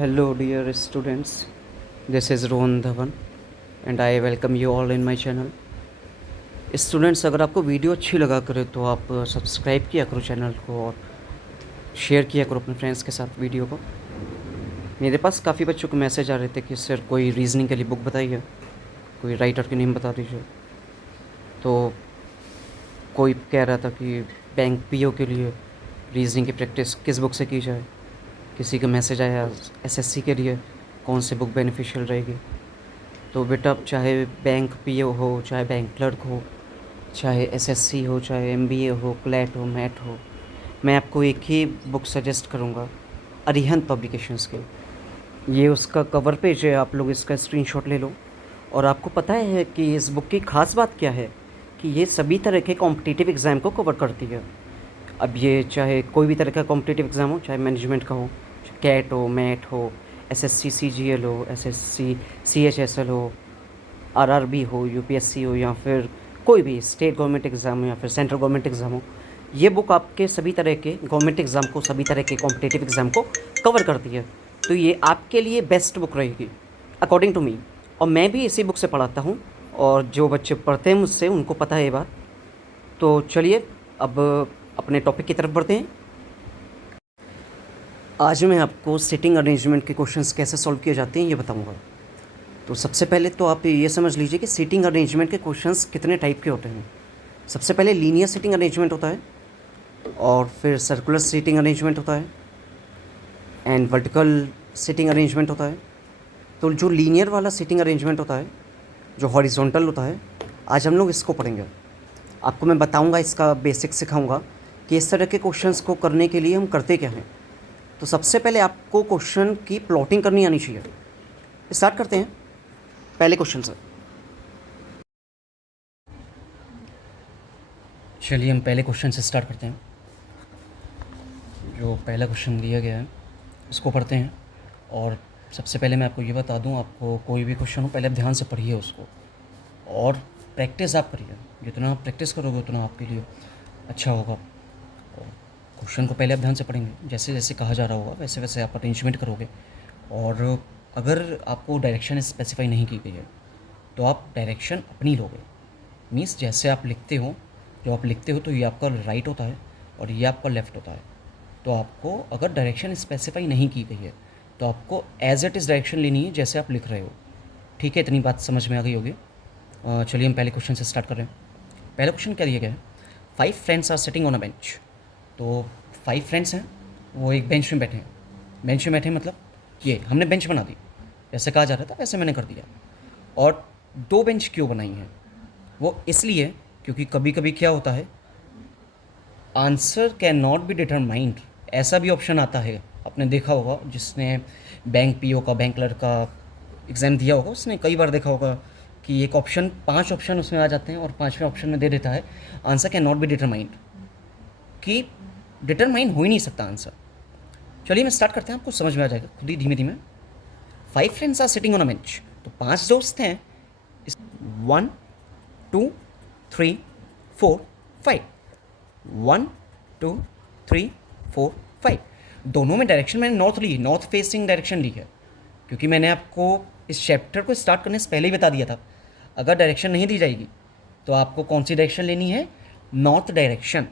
Hello, dear students. This is Rohan Dhawan, and I welcome you all in my channel. Students, अगर आपको video अच्छी लगा करे तो आप सब्सक्राइब किया करो चैनल को और शेयर किया करो अपने फ्रेंड्स के साथ वीडियो को। मेरे पास काफ़ी बच्चों को मैसेज आ रहे थे कि सर कोई रीजनिंग के लिए बुक बताइए, कोई राइटर की नेम बता दीजिए। तो कोई कह रहा था कि बैंक पीओ के लिए रीजनिंग की प्रैक्टिस किस बुक से की जाए। किसी का मैसेज आया एसएससी के लिए कौन सी बुक बेनिफिशियल रहेगी। तो बेटा, चाहे बैंक पीओ हो, चाहे बैंक क्लर्क हो, चाहे एसएससी हो, चाहे एमबीए हो, क्लैट हो, मैट हो, मैं आपको एक ही बुक सजेस्ट करूँगा, अरिहंत पब्लिकेशंस की। ये उसका कवर पेज है, आप लोग इसका स्क्रीनशॉट ले लो। और आपको पता है कि इस बुक की ख़ास बात क्या है कि ये सभी तरह के कॉम्पिटिटिव एग्ज़ाम को कवर करती है। अब ये चाहे कोई भी तरह का कॉम्पिटिटिव एग्ज़ाम हो, चाहे मैनेजमेंट का हो, कैट हो, मैट हो, एसएससी सीजीएल हो, एसएससी सीएचएसएल हो, आरआरबी हो, यूपीएससी हो, या फिर कोई भी स्टेट गवर्नमेंट एग्ज़ाम हो या फिर सेंट्रल गवर्नमेंट एग्ज़ाम हो, ये बुक आपके सभी तरह के गवर्नमेंट एग्ज़ाम को, सभी तरह के कॉम्पिटिटिव एग्ज़ाम को कवर करती है। तो ये आपके लिए बेस्ट बुक रहेगी अकॉर्डिंग टू मी। और मैं भी इसी बुक से पढ़ाता हूँ, और जो बच्चे पढ़ते हैं मुझसे उनको पता है ये बात। तो चलिए अब अपने टॉपिक की तरफ बढ़ते हैं। आज मैं आपको सिटिंग अरेंजमेंट के क्वेश्चंस कैसे सॉल्व किए जाते हैं ये बताऊंगा। तो सबसे पहले तो आप ये समझ लीजिए कि सिटिंग अरेंजमेंट के क्वेश्चंस कितने टाइप के होते हैं। सबसे पहले लीनियर सिटिंग अरेंजमेंट होता है, और फिर सर्कुलर सिटिंग अरेंजमेंट होता है, एंड वर्टिकल सिटिंग अरेंजमेंट होता है। तो जो लीनियर वाला सिटिंग अरेंजमेंट होता है, जो हॉरिजॉन्टल होता है, आज हम लोग इसको पढ़ेंगे। आपको मैं बताऊंगा, इसका बेसिक सिखाऊंगा कि इस तरह के क्वेश्चंस को करने के लिए हम करते क्या हैं। तो सबसे पहले आपको क्वेश्चन की प्लॉटिंग करनी आनी चाहिए। स्टार्ट करते हैं पहले क्वेश्चन से। चलिए हम पहले क्वेश्चन से स्टार्ट करते हैं। जो पहला क्वेश्चन दिया गया है उसको पढ़ते हैं। और सबसे पहले मैं आपको ये बता दूं, आपको कोई भी क्वेश्चन हो पहले आप ध्यान से पढ़िए उसको, और प्रैक्टिस आप करिए। जितना आप प्रैक्टिस करोगे उतना आपके लिए अच्छा होगा। क्वेश्चन को पहले आप ध्यान से पढ़ेंगे, जैसे जैसे कहा जा रहा होगा वैसे वैसे आप अरेंजमेंट करोगे। और अगर आपको डायरेक्शन स्पेसिफाई नहीं की गई है तो आप डायरेक्शन अपनी लोगे। मीन्स जैसे आप लिखते हो, जो आप लिखते हो तो ये आपका राइट होता है और ये आपका लेफ़्ट होता है। तो आपको अगर डायरेक्शन स्पेसिफाई नहीं की गई है तो आपको एज इट इज़ डायरेक्शन लेनी है जैसे आप लिख रहे हो। ठीक है, इतनी बात समझ में आ गई होगी। चलिए हम पहले क्वेश्चन से स्टार्ट कर रहे हैं। पहला क्वेश्चन क्या दिया गया है? 5 friends are sitting on a bench. तो 5 फ्रेंड्स हैं, वो एक बेंच में बैठे हैं। बेंच में बैठे हैं मतलब ये हमने बेंच बना दी, जैसे कहा जा रहा था वैसे मैंने कर दिया। और 2 बेंच क्यों बनाई हैं? वो इसलिए क्योंकि कभी कभी क्या होता है, answer can not be determined, ऐसा भी ऑप्शन आता है। आपने देखा होगा, जिसने बैंक पीओ का, बैंक क्लर्क का एग्ज़ाम दिया होगा उसने कई बार देखा होगा कि एक ऑप्शन, 5 ऑप्शन उसमें आ जाते हैं और 5वें ऑप्शन में दे देता है answer can not be determined, कि डिटरमाइन हो ही नहीं सकता आंसर। चलिए मैं स्टार्ट करते हैं, आपको समझ में आ जाएगा खुद ही धीमे धीमे। 5 friends are sitting on a bench, तो 5 दोस्त हैं। 1 2 3 4 5, 1 2 3 4 5। दोनों में डायरेक्शन मैंने नॉर्थ ली, नॉर्थ फेसिंग डायरेक्शन ली है, क्योंकि मैंने आपको इस चैप्टर को स्टार्ट करने से पहले ही बता दिया था अगर डायरेक्शन नहीं दी जाएगी तो आपको कौन सी डायरेक्शन लेनी है? North direction.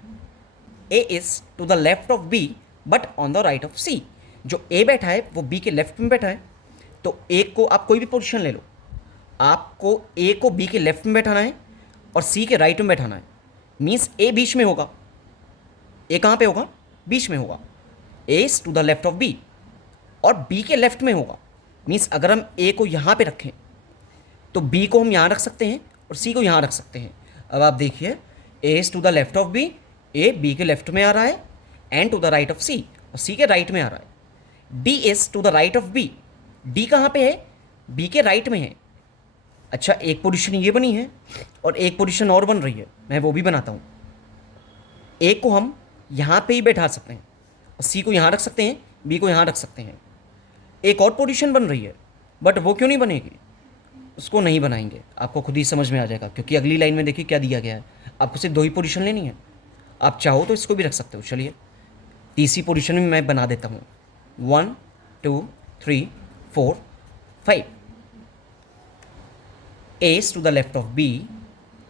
A is to the left of B but on the right of C. जो ए बैठा है वो बी के लेफ्ट में बैठा है। तो ए को आप कोई भी पोजीशन ले लो, आपको ए को बी के लेफ्ट में बैठाना है और सी के राइट में बैठाना है। मीन्स ए बीच में होगा। ए कहाँ पे होगा? बीच में होगा। A is to the left of B और बी के लेफ्ट में होगा। मीन्स अगर हम ए को यहाँ पे रखें तो बी को हम यहाँ रख सकते हैं और सी को यहाँ रख सकते हैं। अब आप देखिए, A is to the left of B, A B के लेफ्ट में आ रहा है, and to the right of C, और सी के राइट में आ रहा है। D is to the right of B, D कहाँ पे है? बी के राइट में है। अच्छा, एक पोजीशन ये बनी है और एक पोजीशन और बन रही है, मैं वो भी बनाता हूँ। ए को हम यहाँ पे ही बैठा सकते हैं और सी को यहाँ रख सकते हैं, बी को यहाँ रख सकते हैं। एक और पोजीशन बन रही है, बट वो क्यों नहीं बनेगी? उसको नहीं बनाएंगे, आपको खुद ही समझ में आ जाएगा, क्योंकि अगली लाइन में देखिए क्या दिया गया है। आपको सिर्फ 2 ही पोजीशन लेनी है, आप चाहो तो इसको भी रख सकते हो। चलिए तीसरी पोजीशन में मैं बना देता हूँ। 1 2 3 4 5. A is to the left of B,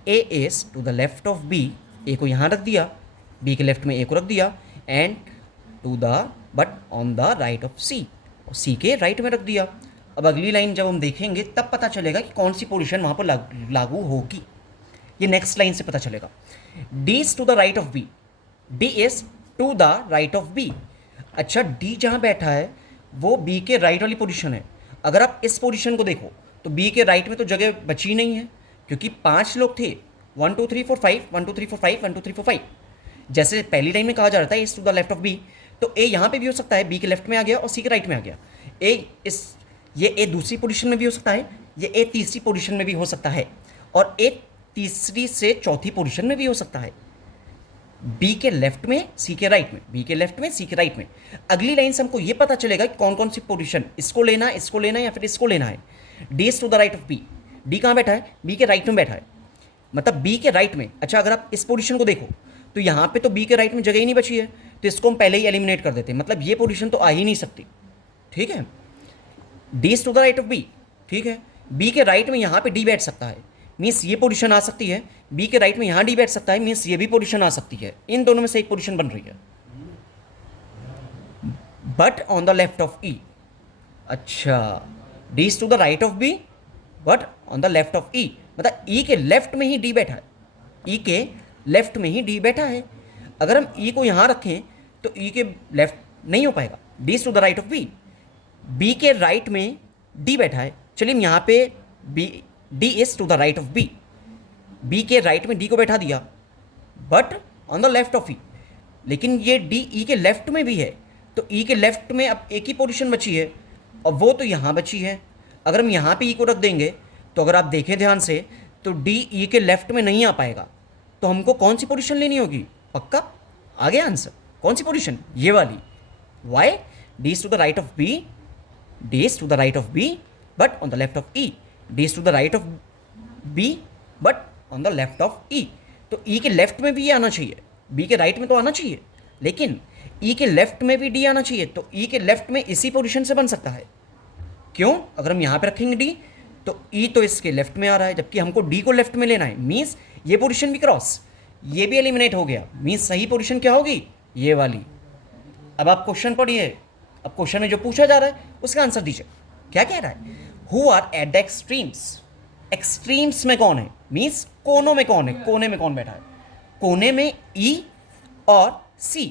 A is to the left of B. A को यहाँ रख दिया, B के लेफ्ट में A को रख दिया, and to the but on the right of C, और C के राइट में रख दिया. अब अगली लाइन जब हम देखेंगे तब पता चलेगा कि कौन सी पोजीशन वहाँ पर लागू होगी. ये नेक्स्ट लाइन से पता चलेगा. D is to the right of B, D is to the right of B. अच्छा, D जहाँ बैठा है वो B के राइट वाली पोजीशन है. अगर आप इस पोजीशन को देखो तो B के राइट में तो जगह बची नहीं है, क्योंकि 5 लोग थे. 1 2 3 4 5, 1 2 3 4 5, 1 2 3 4 5. जैसे पहली लाइन में कहा जा रहा था is to the left of B, तो ए यहाँ पे भी हो सकता है, बी के लेफ्ट में आ गया और सी के राइट में आ गया. ये ए दूसरी पोजीशन में भी हो सकता है, ये ए तीसरी पोजीशन में भी हो सकता है, और ए तीसरी से चौथी पोजीशन में भी हो सकता है. बी के लेफ्ट में सी के राइट में, बी के लेफ्ट में सी के राइट में. अगली लाइन से हमको ये पता चलेगा कि कौन कौन सी पोजीशन, इसको लेना है या फिर इसको लेना है. D is to the right of B, D कहाँ बैठा है, बी के राइट में बैठा है, मतलब बी के राइट में. अच्छा, अगर आप इस पोजीशन को देखो तो यहाँ पे तो बी के राइट में जगह ही नहीं बची है, तो इसको हम पहले ही एलिमिनेट कर देते हैं, मतलब ये पोजीशन तो आ ही नहीं सकती. ठीक है, D is to the right of B. ठीक है, बी के राइट में यहाँ पे डी बैठ सकता है, मीन्स ये पोजीशन आ सकती है. बी के राइट में यहाँ डी बैठ सकता है, मीन्स ये भी पोजीशन आ सकती है. इन दोनों में से एक पोजीशन बन रही है. But on the left of E. अच्छा, D is to the right of B but on the left of E, मतलब ई के लेफ्ट में ही डी बैठा है, ई के लेफ्ट में ही डी बैठा है. अगर हम ई को यहाँ रखें तो ई के लेफ्ट नहीं हो पाएगा. D is to the right of B, B के राइट में डी बैठा है. चलिए हम यहाँ पे D is to the right of B, B के राइट में डी को बैठा दिया but on the left of E. लेकिन ये डी ई के लेफ्ट में भी है, तो ई के लेफ्ट में अब एक ही पोजीशन बची है और वो तो यहाँ बची है. अगर हम यहाँ पे ई को रख देंगे तो अगर आप देखें ध्यान से तो डी ई के लेफ्ट में नहीं आ पाएगा. तो हमको कौन सी पोजीशन लेनी होगी, पक्का आ गया आंसर. कौन सी पोजीशन, ये वाली. Why, D is to the right of B, D is to the right of B but on the left of E, D is to the right of B but on the left of E. तो E के left में भी ये आना चाहिए, B के right में तो आना चाहिए, लेकिन ई के लेफ्ट में भी डी आना चाहिए. तो ई के लेफ्ट में इसी पोजीशन से बन सकता है. क्यों, अगर हम यहाँ पे रखेंगे डी तो ई तो इसके लेफ्ट में आ रहा है, जबकि हमको डी को लेफ्ट में लेना है, मीन्स ये पोजीशन भी क्रॉस, ये भी एलिमिनेट हो गया, मीन्स सही पोजीशन क्या होगी, ये वाली. अब आप क्वेश्चन पढ़िए, अब क्वेश्चन में जो पूछा जा रहा है उसका आंसर दीजिए. क्या कह रहा है, who are at the extremes. Extremes में कौन है, मीन्स कोनों में कौन है, कोने में कौन बैठा है. कोने में ई और सी,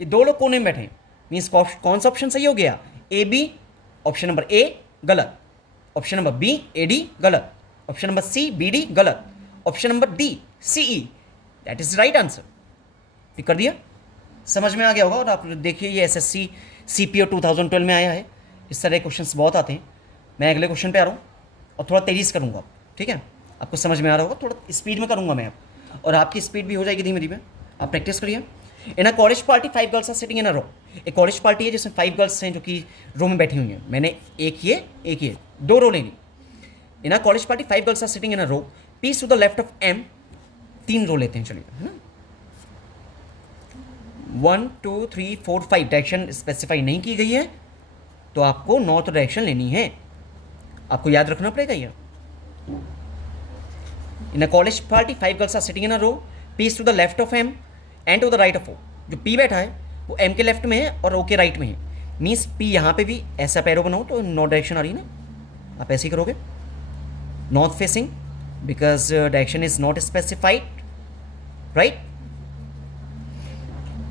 ये दो लोग कोने में बैठे हैं, मीन्स कौन सा ऑप्शन सही हो गया, A B. Option number A गलत, option number B A D गलत, option number C B D गलत, option number D C E, that is right answer. Tick कर दिया, समझ में आ गया होगा. और आप देखिए ये एसएससी सीपीओ 2012 में आया है, इस तरह के क्वेश्चंस बहुत आते हैं. मैं अगले क्वेश्चन पे आ रहा हूँ और थोड़ा तेजी से करूँगा, ठीक है, आपको समझ में आ रहा होगा. थोड़ा स्पीड में करूँगा मैं अब, और आपकी स्पीड भी हो जाएगी धीमे धीमे. आप प्रैक्टिस करिए. In a college party 5 girls are sitting in a row. एक कॉलेज पार्टी है जिसमें 5 गर्ल्स हैं जो कि रो में बैठी हुई हैं. मैंने एक ये 2 रो लेनी. In a college party 5 girls are sitting in a row, P is to the left of M. 3 row लेते हैं, चलिए, है ना. 1 2 3 4 5 डायरेक्शन स्पेसिफाई नहीं की गई है, तो आपको नॉर्थ डायरेक्शन लेनी है. आपको याद रखना पड़ेगा ये. In a college party 5 girls are sitting in a row, P is to the left of M and to the right of O. जो पी बैठा है वो एम के लेफ्ट में है और ओ के राइट में है, मीन्स पी यहाँ पे भी ऐसा पैरो बनाओ तो नॉर्थ डायरेक्शन आ रही है ना, आप ऐसे ही करोगे, north facing, because direction is not specified, right.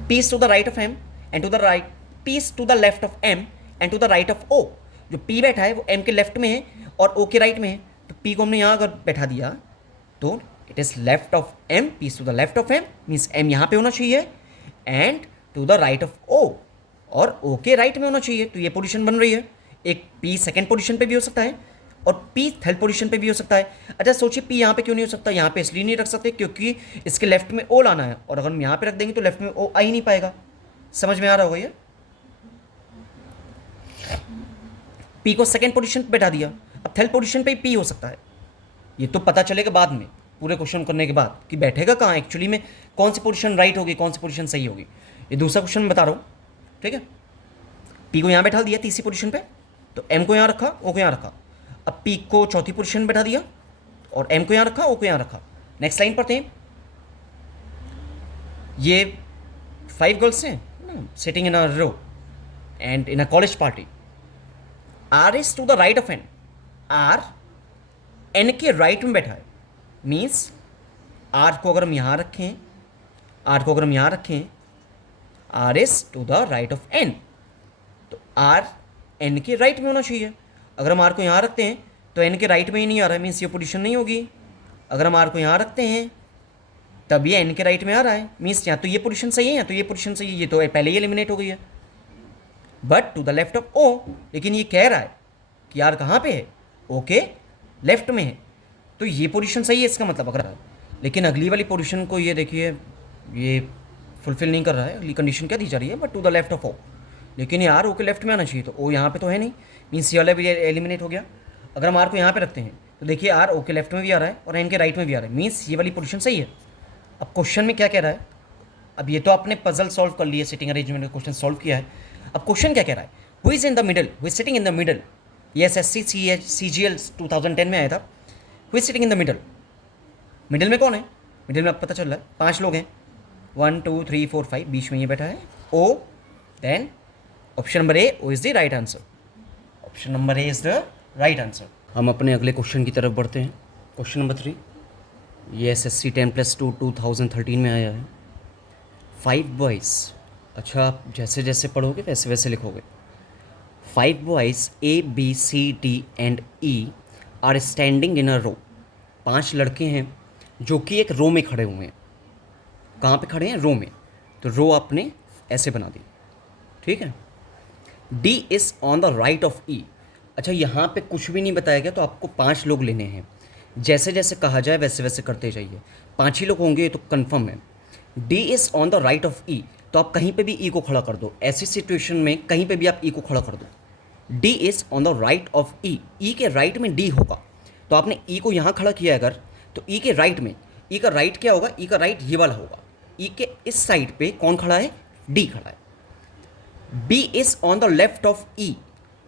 P is to the right of M and to the right, P is to the left of M and to the right of O. जो P बैठा है वो M के left में है और O के right में है, तो पी को हमने यहाँ अगर बैठा दिया तो it is left of M, P is to the left of M, means M यहाँ पे होना चाहिए and to the right of O, और ओ के राइट में होना चाहिए. तो ये पोजीशन बन रही है. एक पी सेकंड पोजीशन पे भी हो सकता है और पी थर्ड पोजीशन पे भी हो सकता है. अच्छा सोचिए, पी यहाँ पे क्यों नहीं हो सकता, यहाँ पे इसलिए नहीं रख सकते क्योंकि इसके लेफ्ट में ओ लाना है, और अगर हम यहाँ पे रख देंगे तो लेफ्ट में ओ आ ही नहीं पाएगा. समझ में आ रहा होगा ये. पी को सेकंड पोजीशन पे बैठा दिया, अब थर्ड पोजीशन पे पी हो सकता है. ये तो पता चलेगा बाद में, पूरे क्वेश्चन करने के बाद, कि बैठेगा कहाँ एक्चुअली में, कौन सी पोजीशन राइट होगी, कौन सी पोजीशन सही होगी. ये दूसरा क्वेश्चन बता रहा हूँ, ठीक है. पी को यहाँ बैठा दिया तीसरी पोजीशन पे, तो एम को यहाँ रखा, ओ को यहाँ रखा। अब पी को चौथी पोजीशन में बैठा दिया और एम को यहाँ रखा, ओ को यहाँ रखा। नेक्स्ट लाइन पढ़ते हैं। ये 5 गर्ल्स हैं ना, sitting in a row and in a college party. R is to the right of N. R N के राइट में बैठा है, मीन्स आर को अगर हम यहाँ रखें, आर को अगर हम यहाँ रखें, R is to the right of N, तो आर एन के राइट में होना चाहिए। अगर हम आर को यहाँ रखते हैं तो एन के राइट में ही नहीं आ रहा है, मीन्स ये पोजीशन नहीं होगी। अगर हम आर को यहाँ रखते हैं तब ये एन के राइट में आ रहा है, मीन्स या तो ये पोजीशन सही है या तो ये पोजीशन सही है। ये तो पहले ही एलिमिनेट हो गई है। But to the left of O, लेकिन ये कह रहा है कि आर कहाँ पे है, ओ के लेफ्ट में है, तो ये पोजीशन सही है इसका मतलब। अगर लेकिन अगली वाली पोजीशन को ये देखिए, ये फुलफिल नहीं कर रहा है। अगली कंडीशन क्या दी जा रही है, but to the left of O, लेकिन ये आर ओ के लेफ्ट में आना चाहिए, तो ओ यहाँ पे तो है नहीं, मीन्स ये वाला भी एलिमिनेट हो गया। अगर हम आर को यहाँ पे रखते हैं तो देखिए आर ओ के लेफ्ट में भी आ रहा है और एन के राइट में भी आ रहा है, मीन्स ये वाली पोजीशन सही है। अब क्वेश्चन में क्या कह रहा है, अब ये तो आपने पजल सॉल्व कर लिया, सिटिंग अरेंजमेंट का क्वेश्चन सॉल्व किया है। अब क्वेश्चन क्या कह रहा है, who is in the middle, who is sitting in the middle. ये SSC CGL 2010 में आया था। Who is sitting in the middle, middle में कौन है, मिडल में अब पता चल रहा है 5 लोग हैं, 1 2 3 4 5, बीच में ये बैठा है O. Then option number A, O is the right answer. Option number A is the right answer. हम अपने अगले क्वेश्चन की तरफ बढ़ते हैं। क्वेश्चन नंबर 3, ये SSC 10+2 2013 में आया है। 5 बॉयज़, अच्छा आप जैसे जैसे पढ़ोगे वैसे वैसे लिखोगे। 5 boys A B C D and E are standing in a row. 5 लड़के हैं जो कि एक रो में खड़े हुए हैं। कहाँ पे खड़े हैं, रो में, तो रो आपने ऐसे बना दी, ठीक है। D is on the right of E। अच्छा यहाँ पे कुछ भी नहीं बताया गया, तो आपको 5 लोग लेने हैं, जैसे जैसे कहा जाए वैसे वैसे करते जाइए। 5 ही लोग होंगे, ये तो कन्फर्म है। D is on the right of E, तो आप कहीं पे भी E को खड़ा कर दो, ऐसी सिचुएशन में कहीं पे भी आप E को खड़ा कर दो। D is on the right of E, E के राइट में D होगा, तो आपने E को यहाँ खड़ा किया अगर, तो E के राइट में, E का राइट क्या होगा, E का राइट ये वाला होगा। E के इस साइड पे कौन खड़ा है, D खड़ा है। B is on the left of E,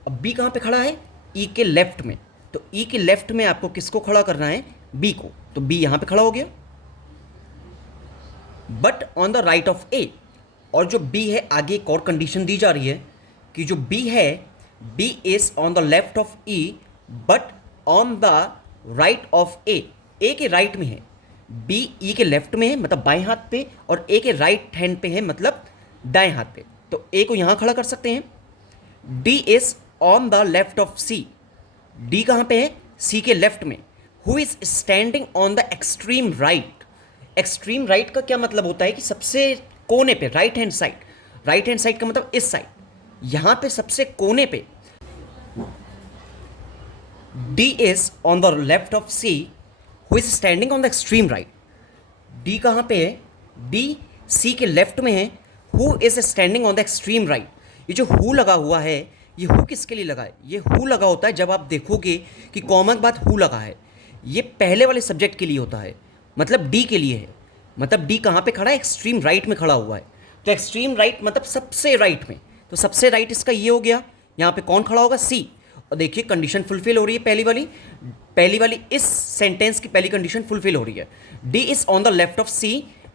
अब B कहाँ पे खड़ा है, E के लेफ्ट में, तो E के लेफ्ट में आपको किसको खड़ा करना है, B को, तो B यहाँ पे खड़ा हो गया। But on the right of A, और जो B है, आगे एक और कंडीशन दी जा रही है कि जो B है, B is on the left of E but on the right of A, A के राइट में है, B E के लेफ्ट में है मतलब बाएं हाथ पे, और A के राइट हैंड पे है मतलब दाएं हाथ पे, तो A को यहाँ खड़ा कर सकते हैं। D is on the left of C, D कहाँ पे है, C के लेफ्ट में। Who is standing on the extreme right, extreme right का क्या मतलब होता है कि सबसे कोने पे, right hand side, right hand side का मतलब इस साइड, यहाँ पे सबसे कोने पे। D is on the left of C, who is standing on the extreme right. D कहाँ पे है, D C के लेफ्ट में है, who is standing on the extreme right. ये जो हु लगा हुआ है, ये हु किसके लिए लगा है, ये हु लगा होता है जब आप देखोगे कि कॉमन बात हु लगा है, ये पहले वाले सब्जेक्ट के लिए होता है, मतलब D के लिए है। मतलब D कहाँ पे खड़ा है, एक्सट्रीम राइट में खड़ा हुआ है, तो एक्सट्रीम राइट मतलब सबसे राइट में, तो सबसे राइट इसका ये हो गया। यहाँ पे कौन खड़ा होगा, C। और देखिए कंडीशन फुलफिल हो रही है, पहली वाली इस सेंटेंस की पहली कंडीशन फुलफिल हो रही है। D is on the left of C,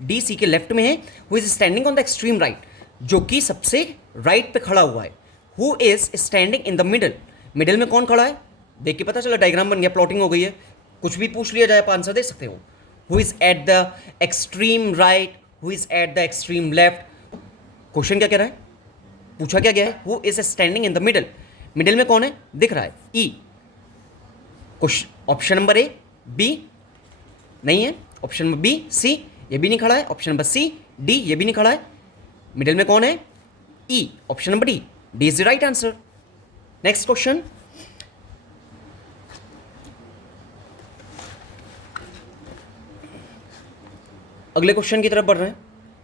D C के लेफ्ट में है। Who is standing on the extreme right, जो कि सबसे राइट पे खड़ा हुआ है। Who is standing in the middle, middle में कौन खड़ा है, देख के पता चला, डायग्राम बन गया, प्लॉटिंग हो गई है, कुछ भी पूछ लिया जाए आप आंसर दे सकते हो। Who is at the extreme right, who is at the extreme left. Question क्या कह रहा है, पूछा क्या गया है, who is standing in the middle, middle में कौन है, दिख रहा है E। ऑप्शन नंबर ए, B नहीं है, ऑप्शन नंबर B, C ये भी नहीं खड़ा है, ऑप्शन नंबर C, D ये भी नहीं खड़ा है, मिडल में कौन है, E, option number D, D is the right answer. Next question, अगले क्वेश्चन की तरफ बढ़ रहे हैं,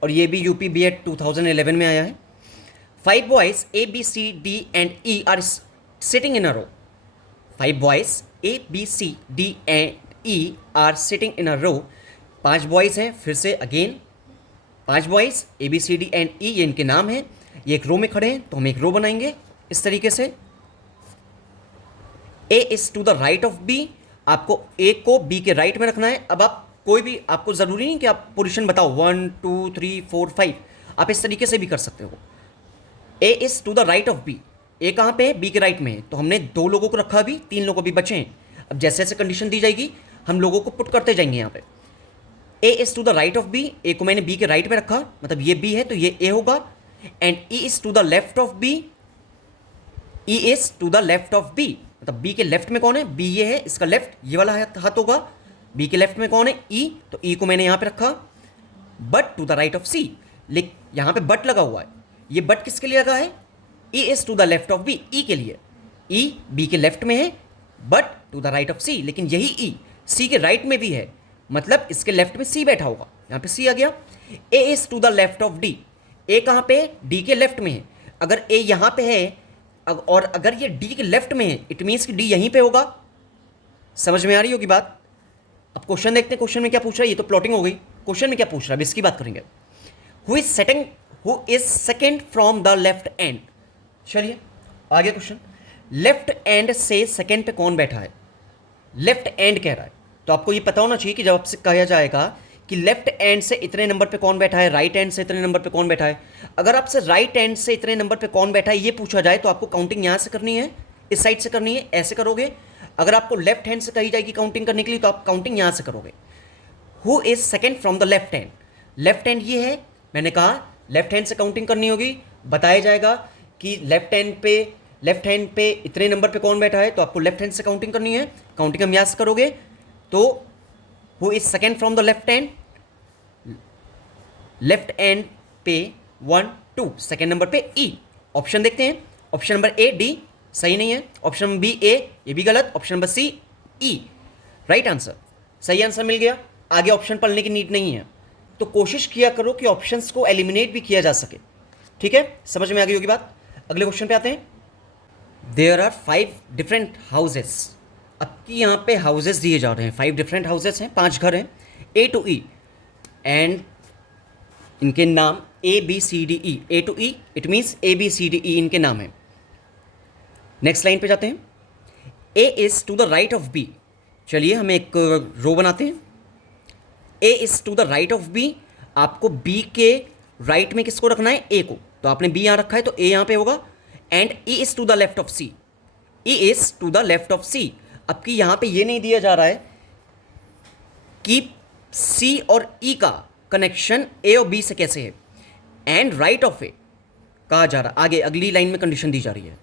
और ये भी यूपी बीएड 2011 में आया है। 5 boys A B C D and E are sitting in a row. 5 boys A B C D and E are sitting in a row. 5 boys हैं, फिर से again 5 boys A B C D and E, ये इनके नाम हैं, ये एक रो में खड़े हैं, तो हम एक रो बनाएंगे इस तरीके से। A is to the right of B, आपको ए को बी के राइट में रखना है। अब आप कोई भी, आपको ज़रूरी नहीं कि आप पोजीशन बताओ 1 2 3 4 5, आप इस तरीके से भी कर सकते हो। A is to the right of B, A कहाँ पे है, बी के राइट में है, तो हमने 2 लोगों को रखा, अभी 3 लोग अभी बचे हैं। अब जैसे जैसे कंडीशन दी जाएगी हम लोगों को पुट करते जाएंगे यहाँ पे। A is to the right of B, A को मैंने बी के राइट में रखा, मतलब ये बी है तो ये ए होगा। And E is to the left of B, E is to the left of B, मतलब बी के लेफ्ट में कौन है, बी ये है, इसका लेफ्ट ये वाला हाथ होगा। बी के लेफ्ट में कौन है, ई, तो ई को मैंने यहाँ पे रखा। But to the right of C, लिख यहाँ पे बट लगा हुआ है, ये बट किसके लिए लगा है, E is to the left of B, E के लिए। ई बी के लेफ्ट में है but to the right of C, लेकिन यही ई सी के राइट में भी है, मतलब इसके लेफ्ट में सी बैठा होगा, यहाँ पे सी आ गया। A is to the left of D, A कहाँ पे, डी के लेफ्ट में है। अगर ए यहाँ पे है और अगर ये डी के लेफ्ट में है, इट मीन्स कि डी यहीं पे होगा। समझ में आ रही होगी बात। अब क्वेश्चन देखते हैं, क्वेश्चन में क्या पूछ रहा है, ये तो प्लॉटिंग हो गई, क्वेश्चन में क्या पूछ रहा है अभी इसकी बात करेंगे। Who is second from the left and, चलिए आगे क्वेश्चन। लेफ्ट एंड से सेकंड पे कौन बैठा है, लेफ्ट एंड कह रहा है, तो आपको ये पता होना चाहिए कि जब आपसे कहा जाएगा कि लेफ्ट एंड से इतने नंबर पे कौन बैठा है, राइट एंड से इतने नंबर पे कौन बैठा है, अगर आपसे राइट एंड से इतने नंबर पे कौन बैठा है ये पूछा जाए तो आपको काउंटिंग यहाँ से करनी है, इस साइड से करनी है, ऐसे करोगे। अगर आपको लेफ्ट हैंड से कही जाएगी काउंटिंग करने के लिए तो आप काउंटिंग यहाँ से करोगे। Who is second from the left hand, left hand ये है, मैंने कहा लेफ्ट हैंड से काउंटिंग करनी होगी, बताया जाएगा कि लेफ्ट हैंड पे इतने नंबर पे कौन बैठा है, तो आपको लेफ्ट हैंड से काउंटिंग करनी है, काउंटिंग हम यहाँ से करोगे। तो who is second from the left hand, left and पे 1 2, सेकेंड नंबर पे ई। ऑप्शन देखते हैं, ऑप्शन नंबर ए डी सही नहीं है, ऑप्शन नंबर बी ए ये भी गलत, ऑप्शन नंबर सी ई राइट आंसर, सही आंसर मिल गया। आगे ऑप्शन पढ़ने की नीड नहीं है, तो कोशिश किया करो कि ऑप्शंस को एलिमिनेट भी किया जा सके, ठीक है, समझ में आ गई होगी बात। अगले क्वेश्चन पे आते हैं। देयर आर 5 डिफरेंट हाउसेस, अब की यहाँ पे हाउसेस दिए जा रहे हैं, 5 डिफरेंट हाउसेस हैं, 5 घर हैं, ए टू ई, एंड इनके नाम A B C D E, A to E it means A B C D E इनके नाम है। नेक्स्ट लाइन पे जाते हैं। A is to the right of B, चलिए हम एक रो बनाते हैं। A is to the right of B, आपको बी के राइट में किसको रखना है, ए को, तो आपने बी यहाँ रखा है तो ए यहाँ पे होगा। And E is to the left of C, E is to the left of C, अब कि यहाँ पे ये नहीं दिया जा रहा है कि सी और ई का कनेक्शन ए और बी से कैसे है, एंड राइट ऑफ ए कहा जा रहा है, आगे अगली लाइन में कंडीशन दी जा रही है।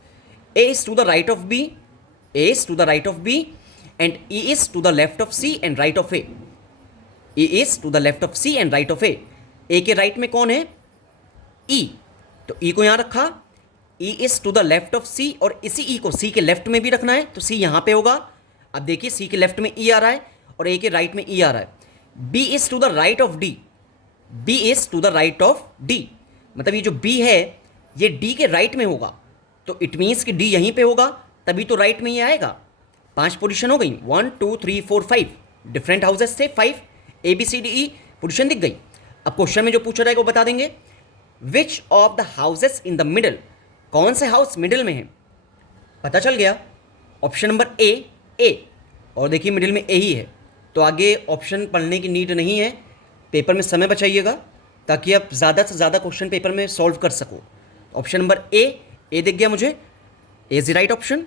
A is to the right of B, A is to the right of B, and E is to the left of C and right of A, E is to the left of C and right of A. A के right में कौन है, ई, तो ई को यहाँ रखा, E is to the left of C, और इसी ई को सी के लेफ्ट में भी रखना है, तो सी यहाँ पे होगा। अब देखिए सी के लेफ्ट में ई आ रहा है और ए के राइट में ई आ रहा है। B is to the right of D, B is to the right of D, मतलब ये जो बी है ये डी के राइट में होगा, तो इट मीन्स कि डी यहीं पे होगा, तभी तो राइट में ही आएगा। 5 पोजीशन हो गई, 1 2 3 4 5 डिफरेंट हाउसेस थे, 5 A B C D E position दिख गई। अब क्वेश्चन में जो पूछा जाएगा वो बता देंगे। Which of the houses in the middle, कौन से हाउस मिडिल में है, पता चल गया। ऑप्शन नंबर ए, और देखिए मिडिल में ए ही है, तो आगे ऑप्शन पढ़ने की नीड नहीं है, पेपर में समय बचाइएगा ताकि आप ज़्यादा से ज़्यादा क्वेश्चन पेपर में सॉल्व कर सको। ऑप्शन नंबर ए दिख गया मुझे, ए इज द राइट ऑप्शन।